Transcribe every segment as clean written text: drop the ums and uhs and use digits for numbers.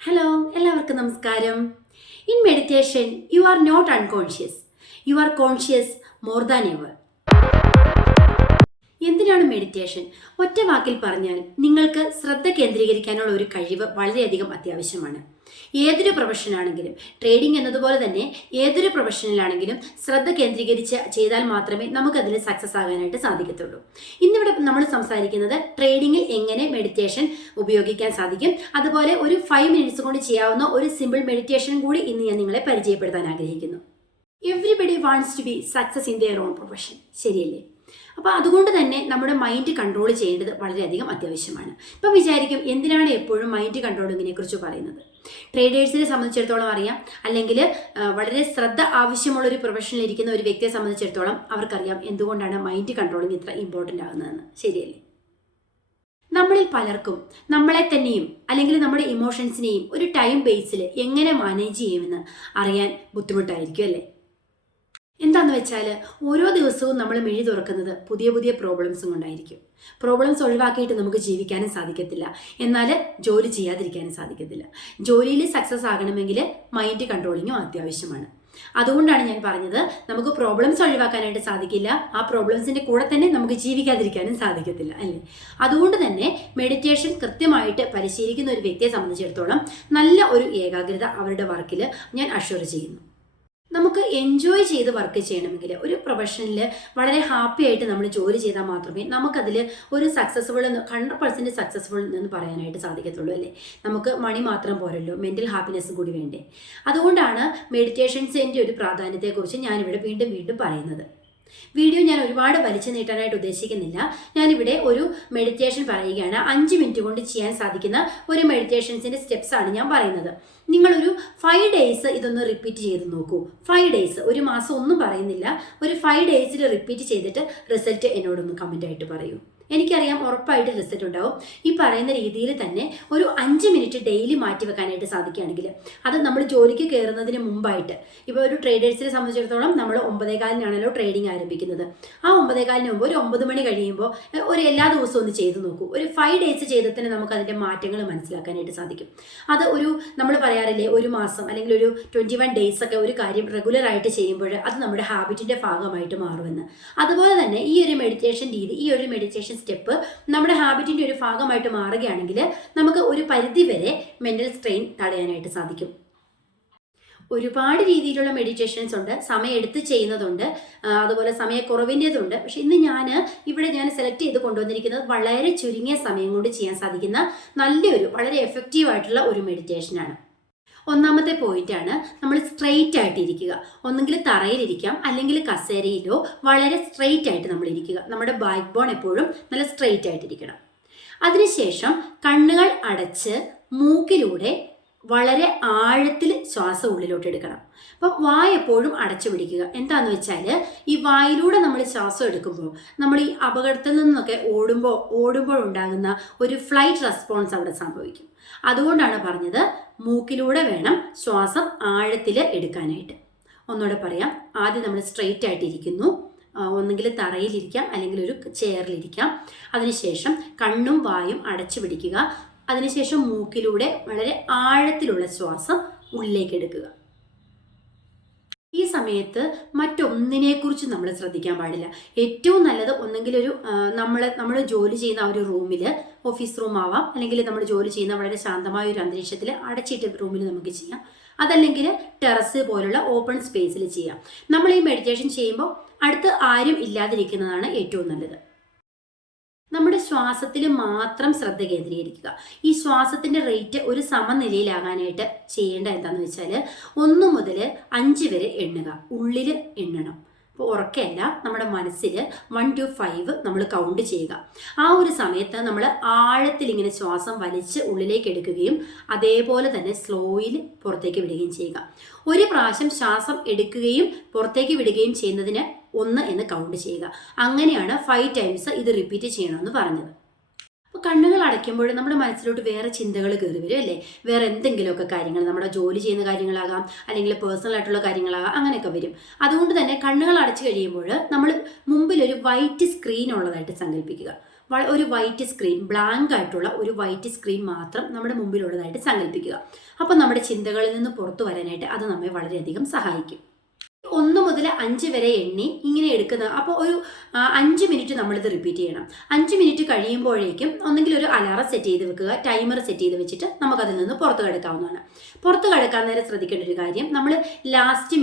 Hello എല്ലാവർക്കും നമസ്കാരം. In meditation you are not unconscious, you are conscious more than ever. എന്തിനാണ് meditation? ഒറ്റ വാക്കിൽ പറഞ്ഞാൽ നിങ്ങൾക്ക് ശ്രദ്ധ കേന്ദ്രീകരിക്കാനുള്ള ഒരു കഴിവ് വളരെയധികം അത്യാവശ്യമാണ്. ഏതൊരു പ്രൊഫഷനാണെങ്കിലും, ട്രേഡിംഗ് എന്നതുപോലെ തന്നെ ഏതൊരു പ്രൊഫഷനിലാണെങ്കിലും ശ്രദ്ധ കേന്ദ്രീകരിച്ച് ചെയ്താൽ മാത്രമേ നമുക്കതിൽ സക്സസ് ആകാനായിട്ട് സാധിക്കത്തുള്ളൂ. ഇന്നിവിടെ നമ്മൾ സംസാരിക്കുന്നത് ട്രേഡിങ്ങിൽ എങ്ങനെ മെഡിറ്റേഷൻ ഉപയോഗിക്കാൻ സാധിക്കും, അതുപോലെ ഒരു 5 മിനിറ്റ്സ് കൊണ്ട് ചെയ്യാവുന്ന ഒരു സിമ്പിൾ മെഡിറ്റേഷൻ കൂടി ഇന്ന് ഞാൻ നിങ്ങളെ പരിചയപ്പെടുത്താൻ ആഗ്രഹിക്കുന്നു. Everybody wants to be success in their own profession, ശരിയല്ലേ? അപ്പോൾ അതുകൊണ്ട് തന്നെ നമ്മുടെ മൈൻഡ് കൺട്രോൾ ചെയ്യേണ്ടത് വളരെയധികം അത്യാവശ്യമാണ്. ഇപ്പം വിചാരിക്കും, എന്തിനാണ് എപ്പോഴും മൈൻഡ് കൺട്രോളിങ്ങിനെ കുറിച്ച് പറയുന്നത്? ട്രേഡേഴ്സിനെ സംബന്ധിച്ചിടത്തോളം അറിയാം, അല്ലെങ്കിൽ വളരെ ശ്രദ്ധ ആവശ്യമുള്ള ഒരു പ്രൊഫഷനിൽ ഇരിക്കുന്ന ഒരു വ്യക്തിയെ സംബന്ധിച്ചിടത്തോളം അവർക്കറിയാം എന്തുകൊണ്ടാണ് മൈൻഡ് കൺട്രോളിങ് ഇത്ര ഇമ്പോർട്ടൻ്റ് ആകുന്നതെന്ന്, ശരിയല്ലേ? നമ്മളിൽ പലർക്കും നമ്മളെ തന്നെയും അല്ലെങ്കിൽ നമ്മുടെ ഇമോഷൻസിനെയും ഒരു ടൈം ബേസിൽ എങ്ങനെ മാനേജ് ചെയ്യുമെന്ന് അറിയാൻ ബുദ്ധിമുട്ടായിരിക്കും, അല്ലേ? എന്താന്ന് വെച്ചാൽ ഓരോ ദിവസവും നമ്മൾ മിഴി തുറക്കുന്നത് പുതിയ പുതിയ പ്രോബ്ലംസും കൊണ്ടായിരിക്കും. പ്രോബ്ലംസ് ഒഴിവാക്കിയിട്ട് നമുക്ക് ജീവിക്കാനും സാധിക്കത്തില്ല, എന്നാൽ ജോലി ചെയ്യാതിരിക്കാനും സാധിക്കത്തില്ല. ജോലിയിൽ സക്സസ് ആകണമെങ്കിൽ മൈൻഡ് കൺട്രോളിങ്ങും അത്യാവശ്യമാണ്. അതുകൊണ്ടാണ് ഞാൻ പറഞ്ഞത്, നമുക്ക് പ്രോബ്ലംസ് ഒഴിവാക്കാനായിട്ട് സാധിക്കില്ല, ആ പ്രോബ്ലംസിൻ്റെ കൂടെ തന്നെ നമുക്ക് ജീവിക്കാതിരിക്കാനും സാധിക്കത്തില്ല, അല്ലേ? അതുകൊണ്ട് തന്നെ മെഡിറ്റേഷൻ കൃത്യമായിട്ട് പരിശീലിക്കുന്ന ഒരു വ്യക്തിയെ സംബന്ധിച്ചിടത്തോളം നല്ല ഒരു ഏകാഗ്രത അവരുടെ വർക്കിൽ ഞാൻ അഷ്വർ ചെയ്യുന്നു. നമുക്ക് എൻജോയ് ചെയ്ത് വർക്ക് ചെയ്യണമെങ്കിൽ, ഒരു പ്രൊഫഷനിൽ വളരെ ഹാപ്പി ആയിട്ട് നമ്മൾ ജോലി ചെയ്താൽ മാത്രമേ നമുക്കതിൽ ഒരു 100% സക്സസ്ഫുൾ എന്ന് പറയാനായിട്ട് സാധിക്കത്തുള്ളൂ, അല്ലേ? നമുക്ക് മണി മാത്രം പോരല്ലോ, മെൻ്റൽ ഹാപ്പിനെസ് കൂടി വേണ്ടേ? അതുകൊണ്ടാണ് മെഡിറ്റേഷൻസിൻ്റെ ഒരു പ്രാധാന്യത്തെക്കുറിച്ച് ഞാനിവിടെ വീണ്ടും വീണ്ടും പറയുന്നത്. വീഡിയോ ഞാൻ ഒരുപാട് വലിച്ചു നീട്ടാനായിട്ട് ഉദ്ദേശിക്കുന്നില്ല. ഞാനിവിടെ ഒരു മെഡിറ്റേഷൻ പറയുകയാണ്. 5 മിനിറ്റ് കൊണ്ട് ചെയ്യാൻ സാധിക്കുന്ന ഒരു മെഡിറ്റേഷൻസിൻ്റെ സ്റ്റെപ്സാണ് ഞാൻ പറയുന്നത്. നിങ്ങളൊരു 5 ഡേയ്സ് ഇതൊന്ന് റിപ്പീറ്റ് ചെയ്ത് നോക്കൂ. 5 ഡേയ്സ്, ഒരു മാസം ഒന്നും പറയുന്നില്ല, ഒരു 5 ഡേയ്സിൽ റിപ്പീറ്റ് ചെയ്തിട്ട് റിസൾട്ട് എന്നോടൊന്ന് കമൻ്റ് ആയിട്ട് പറയൂ. എനിക്കറിയാം ഉറപ്പായിട്ട് റിസൾട്ട് ഉണ്ടാവും. ഈ പറയുന്ന രീതിയിൽ തന്നെ ഒരു 5 മിനിറ്റ് ഡെയിലി മാറ്റി വെക്കാനായിട്ട് സാധിക്കുകയാണെങ്കിൽ, അത് നമ്മൾ ജോലിക്ക് കയറുന്നതിന് മുമ്പായിട്ട്, ഇപ്പോൾ ഒരു ട്രേഡേഴ്സിനെ സംബന്ധിച്ചിടത്തോളം നമ്മൾ 9:15 ട്രേഡിംഗ് ആരംഭിക്കുന്നത്. ആ 9:15 മുമ്പ് ഒരു 9 മണി കഴിയുമ്പോൾ ഒരു എല്ലാ ദിവസവും ഒന്ന് ചെയ്ത് നോക്കൂ. ഒരു 5 ഡേയ്സ് ചെയ്ത് തന്നെ നമുക്ക് അതിൻ്റെ മാറ്റങ്ങൾ മനസ്സിലാക്കാനായിട്ട് സാധിക്കും. അത് ഒരു നമ്മൾ പറയാറില്ലേ, ഒരു മാസം അല്ലെങ്കിൽ ഒരു 21 ഡേയ്സ് ഒക്കെ ഒരു കാര്യം റെഗുലറായിട്ട് ചെയ്യുമ്പോൾ അത് നമ്മുടെ ഹാബിറ്റിൻ്റെ ഭാഗമായിട്ട് മാറുമെന്ന്. അതുപോലെ തന്നെ ഈ ഒരു മെഡിറ്റേഷൻ രീതി, ഈ ഒരു മെഡിറ്റേഷൻ സ്റ്റെപ്പ് നമ്മുടെ ഹാബിറ്റിൻ്റെ ഒരു ഭാഗമായിട്ട് മാറുകയാണെങ്കിൽ നമുക്ക് ഒരു പരിധി വരെ മെൻ്റൽ സ്ട്രെയിൻ തടയാനായിട്ട് സാധിക്കും. ഒരുപാട് രീതിയിലുള്ള മെഡിറ്റേഷൻസ് ഉണ്ട്, സമയമെടുത്ത് ചെയ്യുന്നതുണ്ട്, അതുപോലെ സമയക്കുറവിൻ്റെതുണ്ട്. പക്ഷെ ഇന്ന് ഞാൻ സെലക്ട് ചെയ്ത് കൊണ്ടുവന്നിരിക്കുന്നത് വളരെ ചുരുങ്ങിയ സമയം കൊണ്ട് ചെയ്യാൻ സാധിക്കുന്ന നല്ലൊരു വളരെ എഫക്റ്റീവായിട്ടുള്ള ഒരു മെഡിറ്റേഷനാണ്. ഒന്നാമത്തെ പോയിന്റാണ്, നമ്മൾ സ്ട്രെയിറ്റ് ആയിട്ട് ഇരിക്കുക. ഒന്നുകിൽ തറയിലിരിക്കാം, അല്ലെങ്കിൽ കസേരയിലോ വളരെ സ്ട്രെയിറ്റ് ആയിട്ട് നമ്മൾ ഇരിക്കുക. നമ്മുടെ ബാക്ക് ബോൺ എപ്പോഴും നല്ല സ്ട്രെയിറ്റ് ആയിട്ടിരിക്കണം. അതിനുശേഷം കണ്ണുകൾ അടച്ച് മൂക്കിലൂടെ വളരെ ആഴത്തിൽ ശ്വാസം ഉള്ളിലോട്ട് എടുക്കണം. അപ്പം വായ എപ്പോഴും അടച്ചു പിടിക്കുക. എന്താണെന്ന് വെച്ചാൽ, ഈ വായിലൂടെ നമ്മൾ ശ്വാസം എടുക്കുമ്പോൾ നമ്മൾ ഈ അപകടത്തിൽ നിന്നൊക്കെ ഓടുമ്പോൾ ഉണ്ടാകുന്ന ഒരു ഫ്ലൈറ്റ് റെസ്പോൺസ് അവിടെ സംഭവിക്കും. അതുകൊണ്ടാണ് പറഞ്ഞത്, മൂക്കിലൂടെ വേണം ശ്വാസം ആഴത്തിൽ എടുക്കാനായിട്ട്. ഒന്നുകൂടെ പറയാം. ആദ്യം നമ്മൾ സ്ട്രെയിറ്റ് ആയിട്ട് ഇരിക്കുന്നു, ഒന്നുകിൽ തറയിലിരിക്കാം അല്ലെങ്കിൽ ഒരു ചെയറിലിരിക്കാം. അതിനുശേഷം കണ്ണും വായും അടച്ചു പിടിക്കുക. അതിനുശേഷം മൂക്കിലൂടെ വളരെ ആഴത്തിലുള്ള ശ്വാസം ഉള്ളിലേക്ക് എടുക്കുക. ഈ സമയത്ത് മറ്റൊന്നിനെക്കുറിച്ച് നമ്മൾ ശ്രദ്ധിക്കാൻ പാടില്ല. ഏറ്റവും നല്ലത് ഒന്നെങ്കിൽ നമ്മൾ ജോലി ചെയ്യുന്ന ആ ഒരു റൂമിൽ, ഓഫീസ് റൂം ആവാം, അല്ലെങ്കിൽ നമ്മൾ ജോലി ചെയ്യുന്ന വളരെ ശാന്തമായ ഒരു അന്തരീക്ഷത്തിൽ അടച്ചിട്ട റൂമിൽ നമുക്ക് ചെയ്യാം. അതല്ലെങ്കിൽ ടെറസ് പോലുള്ള ഓപ്പൺ സ്പേസിൽ ചെയ്യാം. നമ്മൾ ഈ മെഡിറ്റേഷൻ ചെയ്യുമ്പോൾ അടുത്ത് ആരും ഇല്ലാതിരിക്കുന്നതാണ് ഏറ്റവും നല്ലത്. നമ്മുടെ ശ്വാസത്തിൽ മാത്രം ശ്രദ്ധ കേന്ദ്രീകരിക്കുക. ഈ ശ്വാസത്തിൻ്റെ റേറ്റ് ഒരു സമനിലയിലാകാനായിട്ട് ചെയ്യേണ്ട എന്താണെന്ന് വെച്ചാൽ, 1 മുതൽ 5 വരെ എണ്ണുക. ഉള്ളിൽ എണ്ണണം. അപ്പോൾ ഉറക്കമല്ല, നമ്മുടെ മനസ്സിൽ 1 to 5 നമ്മൾ കൗണ്ട് ചെയ്യുക. ആ ഒരു സമയത്ത് നമ്മൾ ആഴത്തിൽ ഇങ്ങനെ ശ്വാസം വലിച്ച് ഉള്ളിലേക്ക് എടുക്കുകയും അതേപോലെ തന്നെ സ്ലോയിൽ പുറത്തേക്ക് വിടുകയും ചെയ്യുക. ഒരു പ്രാവശ്യം ശ്വാസം എടുക്കുകയും പുറത്തേക്ക് വിടുകയും ചെയ്യുന്നതിന് 1 എന്ന് കൗണ്ട് ചെയ്യുക. അങ്ങനെയാണ് 5 ടൈംസ് ഇത് റിപ്പീറ്റ് ചെയ്യണമെന്ന് പറഞ്ഞത്. അപ്പോൾ കണ്ണുകൾ അടയ്ക്കുമ്പോൾ നമ്മുടെ മനസ്സിലോട്ട് വേറെ ചിന്തകൾ കയറി വരും, അല്ലേ? വേറെ എന്തെങ്കിലുമൊക്കെ കാര്യങ്ങൾ, നമ്മുടെ ജോലി ചെയ്യുന്ന കാര്യങ്ങളാകാം, അല്ലെങ്കിൽ പേഴ്സണൽ ആയിട്ടുള്ള കാര്യങ്ങളാകാം, അങ്ങനെയൊക്കെ വരും. അതുകൊണ്ട് തന്നെ കണ്ണുകൾ അടച്ചു കഴിയുമ്പോൾ നമ്മൾ മുമ്പിൽ ഒരു വൈറ്റ് സ്ക്രീൻ ഉള്ളതായിട്ട് സങ്കല്പിക്കുക. ഒരു വൈറ്റ് സ്ക്രീൻ, ബ്ലാങ്ക് ആയിട്ടുള്ള ഒരു വൈറ്റ് സ്ക്രീൻ മാത്രം നമ്മുടെ മുമ്പിലുള്ളതായിട്ട് സങ്കല്പിക്കുക. അപ്പോൾ നമ്മുടെ ചിന്തകളിൽ നിന്ന് പുറത്തു വരാനായിട്ട് അത് നമ്മെ വളരെയധികം സഹായിക്കും. 1 മുതൽ 5 വരെ എണ്ണി ഇങ്ങനെ എടുക്കുന്ന, അപ്പോൾ ഒരു 5 മിനിറ്റ് നമ്മളിത് റിപ്പീറ്റ് ചെയ്യണം. 5 മിനിറ്റ് കഴിയുമ്പോഴേക്കും ഒന്നെങ്കിൽ ഒരു അലാറം സെറ്റ് ചെയ്ത് വെക്കുക, ടൈമർ സെറ്റ് ചെയ്ത് വെച്ചിട്ട് നമുക്കതിൽ നിന്ന് പുറത്ത് കിടക്കാവുന്നതാണ്. പുറത്ത് കിടക്കാൻ നേരം ശ്രദ്ധിക്കേണ്ട ഒരു കാര്യം, നമ്മൾ ലാസ്റ്റ്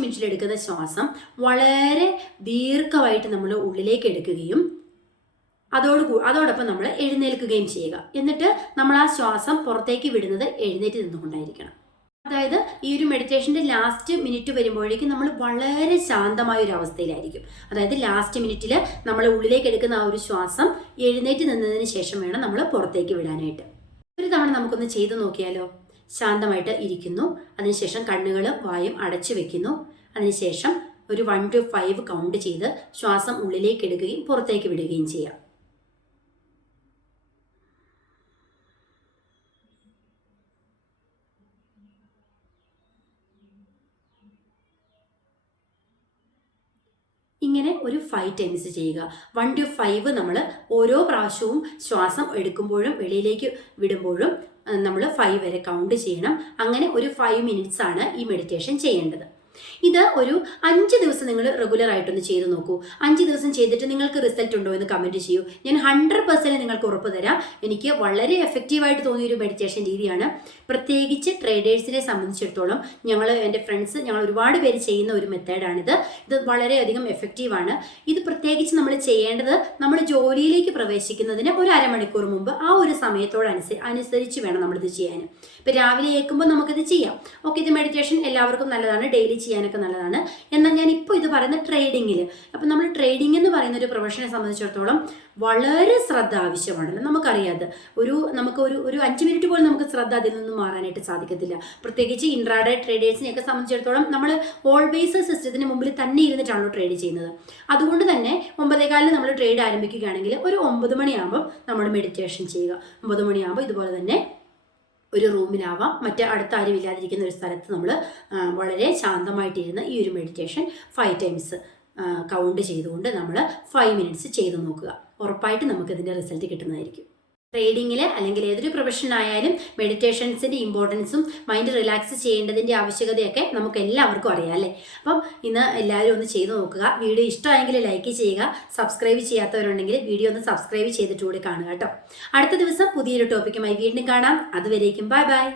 മിനിറ്റിൽ എടുക്കുന്ന ശ്വാസം വളരെ ദീർഘമായിട്ട് നമ്മൾ ഉള്ളിലേക്ക് എടുക്കുകയും അതോടൊപ്പം നമ്മൾ എഴുന്നേൽക്കുകയും ചെയ്യുക. എന്നിട്ട് നമ്മൾ ആ ശ്വാസം പുറത്തേക്ക് വിടുന്നത് എഴുന്നേറ്റ് നിന്നുകൊണ്ടായിരിക്കണം. അതായത് ഈ ഒരു മെഡിറ്റേഷൻ്റെ ലാസ്റ്റ് മിനിറ്റ് വരുമ്പോഴേക്കും നമ്മൾ വളരെ ശാന്തമായ ഒരു അവസ്ഥയിലായിരിക്കും. അതായത് ലാസ്റ്റ് മിനിറ്റിൽ നമ്മൾ ഉള്ളിലേക്ക് എടുക്കുന്ന ആ ഒരു ശ്വാസം എഴുന്നേറ്റ് നിന്നതിന് ശേഷം വേണം നമ്മൾ പുറത്തേക്ക് വിടാനായിട്ട്. ഒരു തവണ നമുക്കൊന്ന് ചെയ്തു നോക്കിയാലോ? ശാന്തമായിട്ട് ഇരിക്കുന്നു, അതിനുശേഷം കണ്ണുകളും വായും അടച്ചു വെക്കുന്നു, അതിനുശേഷം ഒരു 1 to 5 കൗണ്ട് ചെയ്ത് ശ്വാസം ഉള്ളിലേക്ക് എടുക്കുകയും പുറത്തേക്ക് വിടുകയും ചെയ്യാം. ഇങ്ങനെ ഒരു 5 ടൈംസ് ചെയ്യുക. 1 to 5 നമ്മൾ ഓരോ പ്രാവശ്യവും ശ്വാസം എടുക്കുമ്പോഴും വെളിയിലേക്ക് വിടുമ്പോഴും നമ്മൾ 5 വരെ കൗണ്ട് ചെയ്യണം. അങ്ങനെ ഒരു 5 മിനിറ്റ്സ് ആണ് ഈ മെഡിറ്റേഷൻ ചെയ്യേണ്ടത്. ഇത് ഒരു 5 ദിവസം നിങ്ങൾ റെഗുലർ ആയിട്ടൊന്ന് ചെയ്ത് നോക്കൂ. 5 ദിവസം ചെയ്തിട്ട് നിങ്ങൾക്ക് റിസൾട്ട് ഉണ്ടോ എന്ന് കമൻറ്റ് ചെയ്യൂ. ഞാൻ 100% നിങ്ങൾക്ക് ഉറപ്പ് തരാം, എനിക്ക് വളരെ എഫക്റ്റീവായിട്ട് തോന്നിയൊരു മെഡിറ്റേഷൻ രീതിയാണ്. പ്രത്യേകിച്ച് ട്രേഡേഴ്സിനെ സംബന്ധിച്ചിടത്തോളം എൻ്റെ ഫ്രണ്ട്സ് ഞങ്ങൾ ഒരുപാട് പേര് ചെയ്യുന്ന ഒരു മെത്തേഡാണിത്. ഇത് വളരെയധികം എഫക്റ്റീവാണ്. ഇത് പ്രത്യേകിച്ച് നമ്മൾ ചെയ്യേണ്ടത് നമ്മൾ ജോലിയിലേക്ക് പ്രവേശിക്കുന്നതിന് ഒരു അരമണിക്കൂർ മുമ്പ് ആ ഒരു സമയത്തോടനുസരിച്ച് വേണം നമ്മളിത് ചെയ്യാൻ. ഇപ്പം രാവിലെ കേൾക്കുമ്പോൾ നമുക്കിത് ചെയ്യാം. ഓക്കെ, ഇത് മെഡിറ്റേഷൻ എല്ലാവർക്കും നല്ലതാണ്, ഡെയിലി ചെയ്യാനൊക്കെ നല്ലതാണ്. എന്നാൽ ഞാൻ ഇപ്പോൾ ഇത് പറയുന്ന ട്രേഡിങ്ങിൽ, അപ്പം നമ്മൾ ട്രേഡിംഗ് എന്ന് പറയുന്ന ഒരു പ്രൊഫഷനെ സംബന്ധിച്ചിടത്തോളം വളരെ ശ്രദ്ധ ആവശ്യമാണല്ലോ. നമുക്കറിയാതെ നമുക്ക് ഒരു 5 മിനിറ്റ് പോലും നമുക്ക് ശ്രദ്ധ അതിൽ നിന്നും മാറാനായിട്ട് സാധിക്കത്തില്ല. പ്രത്യേകിച്ച് ഇൻട്രാഡേ ട്രേഡേഴ്സിനെയൊക്കെ സംബന്ധിച്ചിടത്തോളം നമ്മൾ ഓൾവേസ് സിസ്റ്റത്തിന് മുമ്പിൽ തന്നെ ഇരുന്നിട്ടാണല്ലോ ട്രേഡ് ചെയ്യുന്നത്. അതുകൊണ്ട് തന്നെ 9:15 നമ്മൾ ട്രേഡ് ആരംഭിക്കുകയാണെങ്കിൽ ഒരു 9 മണിയാകുമ്പോൾ നമ്മൾ മെഡിറ്റേഷൻ ചെയ്യുക. 9 മണിയാകുമ്പോൾ ഇതുപോലെ തന്നെ ഒരു റൂമിലാവാം, അടുത്ത ആരും ഇല്ലാതിരിക്കുന്ന ഒരു സ്ഥലത്ത് നമ്മൾ വളരെ ശാന്തമായിട്ടിരുന്ന് ഈ ഒരു മെഡിറ്റേഷൻ 5 ടൈംസ് കൗണ്ട് ചെയ്തുകൊണ്ട് നമ്മൾ 5 മിനിറ്റ്സ് ചെയ്ത് നോക്കുക. ഉറപ്പായിട്ട് നമുക്കിതിൻ്റെ റിസൾട്ട് കിട്ടുന്നതായിരിക്കും. ട്രേഡിങ്ങിൽ അല്ലെങ്കിൽ ഏതൊരു പ്രൊഫഷനായാലും മെഡിറ്റേഷൻസിൻ്റെ ഇമ്പോർട്ടൻസും മൈൻഡ് റിലാക്സ് ചെയ്യേണ്ടതിൻ്റെ ആവശ്യകതയൊക്കെ നമുക്ക് എല്ലാവർക്കും അറിയാം അല്ലേ? അപ്പം ഇന്ന് എല്ലാവരും ഒന്ന് ചെയ്ത് നോക്കുക. വീഡിയോ ഇഷ്ടമായെങ്കിൽ ലൈക്ക് ചെയ്യുക. സബ്സ്ക്രൈബ് ചെയ്യാത്തവരുണ്ടെങ്കിൽ വീഡിയോ ഒന്ന് സബ്സ്ക്രൈബ് ചെയ്തിട്ട് കൂടി കാണുക കേട്ടോ. അടുത്ത ദിവസം പുതിയൊരു ടോപ്പിക്കുമായി വീണ്ടും കാണാം. അതുവരേക്കും ബൈ ബൈ.